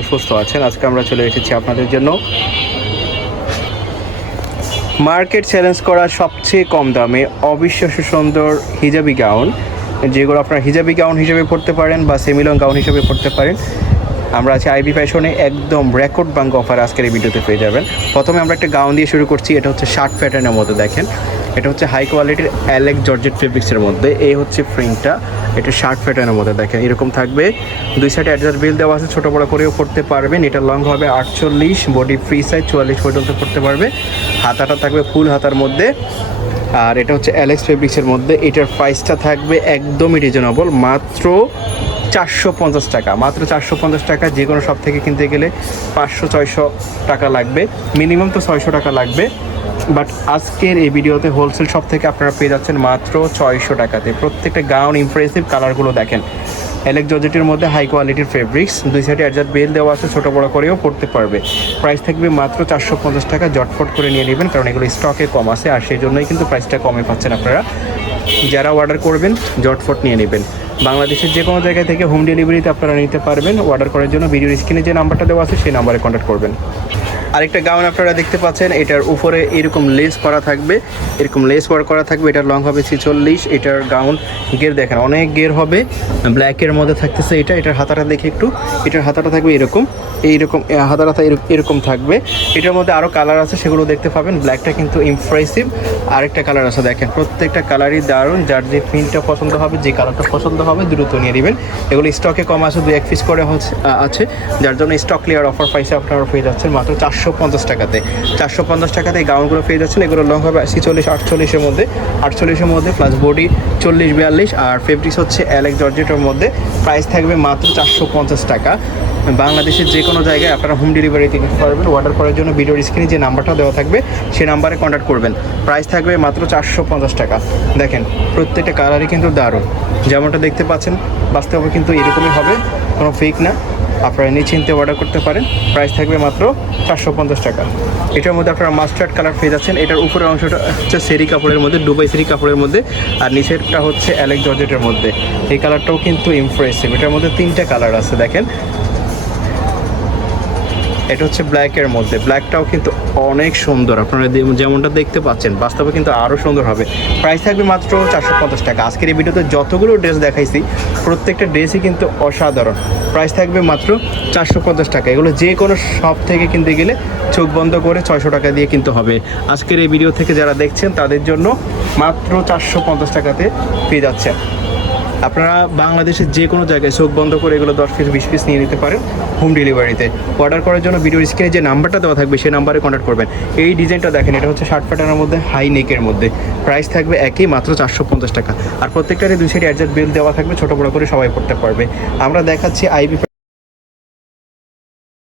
এবং সুস্থ আছেন। আজকে আমরা চলে এসেছি আপনাদের জন্য মার্কেট চ্যালেঞ্জ করা সবচেয়ে কম দামে অবিশ্বাস্য সুন্দর হিজাবি গাউন, যেগুলো আপনারা হিজাবি গাউন হিসেবে পড়তে পারেন বা সেমিলং গাউন হিসেবে পড়তে পারেন। আমরা আছি আইবি ফ্যাশনে, একদম রেকর্ড ভাঙ্গা অফার আজকের এই ভিডিওতে পেয়ে যাবেন। প্রথমে আমরা একটা গাউন দিয়ে শুরু করছি। এটা হচ্ছে শার্ট প্যাটার্নের মধ্যে, দেখেন এটা হচ্ছে হাই কোয়ালিটির অ্যালেক্স জর্জেট ফেব্রিক্সের মধ্যে। এই হচ্ছে প্রিন্টটা, এটা শার্ট প্যাটার্নের মধ্যে দেখেন এরকম থাকবে। দুই সাইডে অ্যাডজাস্ট বেল দেওয়া আছে, ছোটো বড়ো করেও পড়তে পারবেন। এটা লং হবে 48, বডি ফ্রি সাইজ 44 পর্যন্ত পড়তে পারবে। হাতাটা থাকবে ফুল হাতার মধ্যে, আর এটা হচ্ছে অ্যালেক্স ফেব্রিক্সের মধ্যে। এটার প্রাইসটা থাকবে একদমই রিজনেবল, মাত্র 450 টাকা। মাত্র 450 টাকা। যে কোনো শপ থেকে কিনতে গেলে 500-600 টাকা লাগবে, মিনিমাম তো 600 টাকা লাগবে। বাট আজকের এই ভিডিওতে হোলসেল শপ থেকে আপনারা পেয়ে যাচ্ছেন মাত্র 600 টাকাতে। প্রত্যেকটা গাউন ইমপ্রেসিভ, কালারগুলো দেখেন। অ্যালেক্স জর্জেটের মধ্যে হাই কোয়ালিটির ফেব্রিক্স, দুই সাইডে অ্যাডজাস্ট বেল দেওয়া আছে, ছোটো বড়ো করেও পড়তে পারবে। প্রাইস থাকবে মাত্র 450 টাকা। জটফট করে নিয়ে নেবেন, কারণ এগুলো স্টকে কম আছে, আর সেই জন্যই কিন্তু প্রাইসটা কমে পাচ্ছেন আপনারা। যারা অর্ডার করবেন জটফট নিয়ে নেবেন। বাংলাদেশের যে কোনো জায়গা থেকে হোম ডেলিভারিতে আপনারা নিতে পারবেন। অর্ডার করার জন্য ভিডিওর স্ক্রিনে যে নাম্বারটা দেওয়া আছে সেই নাম্বারে কন্ট্যাক্ট করবেন। আরেকটা গাউন আপনারা দেখতে পাচ্ছেন, এটার উপরে এরকম লেস করা থাকবে, এরকম লেস ওয়ার্ক করা থাকবে। এটার লং হবে 46। এটার গাউন গের দেখেন অনেক গের হবে, ব্ল্যাকের মধ্যে থাকতেছে। এটার হাতাটা দেখে একটু, এটার হাতাটা থাকবে এরকম, এইরকম হাতাটা এরকম থাকবে। এটার মধ্যে আরও কালার আছে, সেগুলো দেখতে পাবেন। ব্ল্যাকটা কিন্তু ইমপ্রেসিভ। আরেকটা কালার আছে দেখেন, প্রত্যেকটা কালারই দারুণ। যার যে প্রিন্টটা পছন্দ হবে, যে কালারটা পছন্দ হবে দ্রুত নিয়ে নেবেন। এগুলো স্টকে কম আছে, 2-1 পিস করে আছে, যার জন্য স্টক ক্লিয়ার অফার পাইছে আপনারা পেয়ে যাচ্ছেন মাত্র 450 টাকাতে। 450 টাকাতে এই গাউনগুলো পেয়ে যাচ্ছেন। এগুলো লং হবে 46-48-এর মধ্যে, 48-এর মধ্যে, প্লাস বডি 40-42, আর ফেব্রিক্স হচ্ছে অ্যালেক্স জর্জেটের মধ্যে। প্রাইস থাকবে মাত্র 450 টাকা। বাংলাদেশের যে কোনো জায়গায় আপনারা হোম ডেলিভারিতে নিতে পারবেন। অর্ডার করার জন্য ভিডিওর স্ক্রিনে যে নাম্বারটা দেওয়া থাকবে সেই নাম্বারে কন্ট্যাক্ট করবেন। প্রাইস থাকবে মাত্র 450 টাকা। দেখেন প্রত্যেকটা কালারই কিন্তু দারুণ, যেমনটা দেখতে পাচ্ছেন বাস্তবে কিন্তু এরকমই হবে, কোনো ফেক না। আপনারা নিশ্চিন্তে অর্ডার করতে পারেন। প্রাইস থাকবে মাত্র 450 টাকা। এটার মধ্যে আপনারা মাস্টার্ড কালার পেয়ে যাচ্ছেন। এটার উপরের অংশটা হচ্ছে সেরি কাপড়ের মধ্যে, দুবাই সেরি কাপড়ের মধ্যে, আর নিচেরটা হচ্ছে অ্যালেক্স জর্জেটের মধ্যে। এই কালারটাও কিন্তু ইমপ্রেসিভ। এটার মধ্যে 3টা কালার আছে দেখেন। এটা হচ্ছে ব্ল্যাকের মধ্যে, ব্ল্যাকটাও কিন্তু অনেক সুন্দর, আপনারা যেমনটা দেখতে পাচ্ছেন বাস্তবে কিন্তু আরও সুন্দর হবে। প্রাইস থাকবে মাত্র 450 টাকা। আজকের এই ভিডিওতে যতগুলো ড্রেস দেখাইছি প্রত্যেকটা ড্রেসই কিন্তু অসাধারণ। প্রাইস থাকবে মাত্র 450 টাকা। এগুলো যে কোনো শপ থেকে কিনতে গেলে চোখ বন্ধ করে 600 টাকা দিয়ে কিনতে হবে। আজকের এই ভিডিও থেকে যারা দেখছেন তাদের জন্য মাত্র 450 টাকাতে পেয়ে যাচ্ছেন। আপনারা বাংলাদেশের যে কোনো জায়গায় চোখ বন্ধ করে এগুলো 10 পিস 20 পিস নিয়ে নিতে পারেন হোম ডেলিভারিতে। অর্ডার করার জন্য ভিডিওর স্ক্রিনে যে নাম্বারটা দেওয়া থাকবে সেই নাম্বারে কন্ট্যাক্ট করবেন। এই ডিজাইনটা দেখেন, এটা হচ্ছে শার্ট প্যাটার্নের মধ্যে, হাই নেকের মধ্যে। প্রাইস থাকবে একই, মাত্র 450 টাকা। আর প্রত্যেকটারই 2 সাইডে অ্যাডজাস্ট বেল দেওয়া থাকবে, ছোটো বড়ো করে সবাই পড়তে পারবে। আমরা দেখাচ্ছি আইবি